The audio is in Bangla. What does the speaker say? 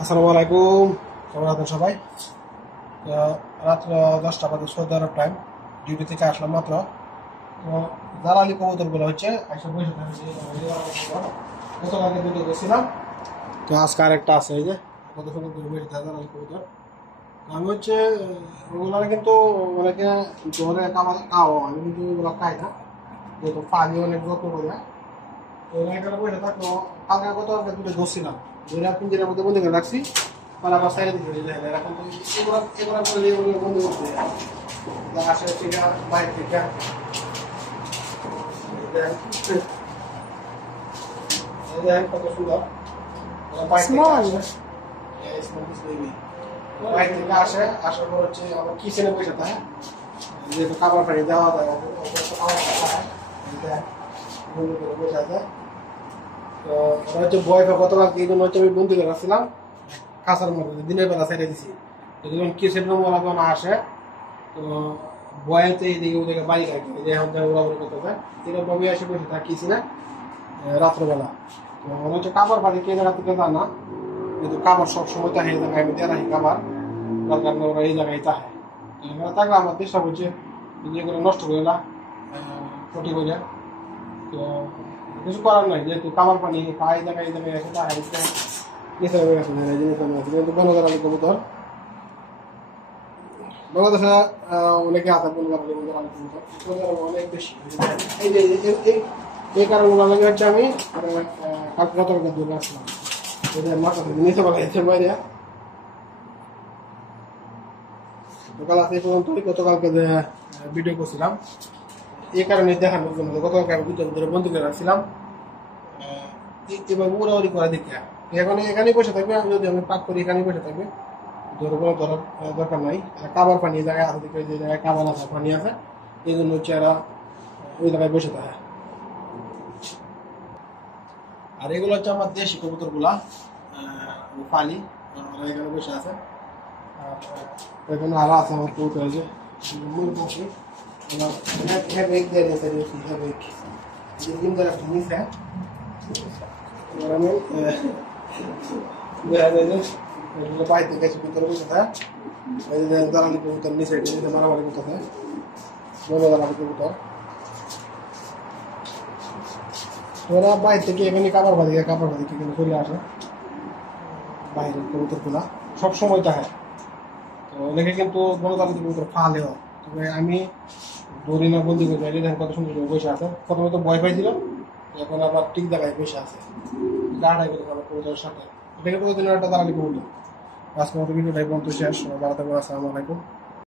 আসসালামু আলাইকুম, কেমন আছেন সবাই? রাত্র 10টা বাজে, সৌদি আরব টাইম। ডিউটি থেকে আসলাম মাত্র। তো জালালি কবুতরগুলো হচ্ছে একশো বসে গতকালকে দুটো গেছিলাম, তো আজকে আরেকটা আছে। এই যে কত সুন্দর করে বসে থাকে জালালি কবুতর। আমি হচ্ছে ওগুলো কিন্তু অনেকে জোরে খাওয়া, আমি কিন্তু ওগুলো খাই না, যেহেতু পানি অনেক যত্ন করে। তো এখানে বসে থাকলো। কালকে গতকালকে দুটো ধরছিলাম, দুইটা পিঞ্জিরার মধ্যে বন্দি করে রাখছি। পালাবার সাইডে দিকে এখন এগুলো করলে এগুলো বন্ধু করতে আসে থেকে বাইরে থেকে কত সুন্দর বাইরে থেকে আসে। আসার পর হচ্ছে আমার কিচেনে বসে থাকে, যেহেতু খাবার পানি দেওয়া যায় বসে আছে। তো ওরা হচ্ছে বয় গতকালকে এই জন্য হচ্ছে আমি বন্দি করে রাখছিলাম কাঁচার মধ্যে, দিনের বেলা ছেড়ে দিছি। যখন কিসের ওরা যখন আসে, তো বয়াতে এইদিকে ওদিকে বাড়ি খাইছে, যে এখন উড়াউড়ি করতেছে। এরকমভাবে এসে বসে থাকিছি না রাত্রবেলা। তো ওরা হচ্ছে কাবার বাড়ি কে জায়গা থেকে জানা, কিন্তু কাবার সবসময় তাহে এই জায়গায় আমি দিয়ে রাখি কাবার, তার কারণে ওরা এই জায়গায় তাহে। এখানে থাকলে আমার চেষ্টা করছে যেগুলো নষ্ট করে না, ক্ষতি করে। তো কিছু করার নাই, যেহেতু কাবার পানি এই জায়গায় এসে তাহে নিচে নেমে গেছে। কিন্তু বনজারালি কবুতর বাংলাদেশে অনেকে আছে, বনজারালি কবুতর অনেক বেশি। এই যে এই কারণগুলো লাগে হচ্ছে আমি গতকালকে দূরে আসলাম, মাথা থেকে নিচে বাগাইছে বাইরে। সকাল আছে পর্যন্ত গতকালকে ভিডিও করছিলাম, এই কারণে দেখানোর জন্য। গতকালকে আমি ভিতরে বন্ধ করে রাখছিলাম, এবার উড়াউড়ি করে দেখি। এখানেই বসে থাকবে, আমি যদি আমি পাক করি এখানেই বসে থাকবে, ধরবো ধরার দরকার নাই। কাবার পানি জায়গায় আছে, যে জায়গায় কাবার আছে পানি আছে, এই জন্য হচ্ছে এরা ওই জায়গায় বসে থাকে। আর এগুলো হচ্ছে আমার দেশি কবুতর গুলা, পালি এখানে বসে আছে। আর এখানে আরো আছে আমার কবুতর, আছে বাইরে গেছে ভিতরে বসে থাকে। দালালি কবুতর নিচে মারামারি করতেছে, দালালি কবুতর। ওরা বাইরে থেকে এখানে কাবার বাঁধি এখানে চলে আসে। বাইরের কবুতর গুলা সবসময় থাকে। তো অনেকে কিন্তু বনজালি কবুতর ফালেও, তবে আমি দৌড়ি না বন্দি করে যাই। কত সুন্দর বসে আছে, প্রথমে তো ভয় পাইছিল, এখন আবার ঠিক জায়গায় বসে আছে দাঁড়াই গেছে আমার কবুতরের সাথে। এটা কিন্তু একটা দালালি কবুতর। আজকের মতো ভিডিওটাই পর্যন্ত শেষ। ভালো থাকবেন, আসসালামু আলাইকুম।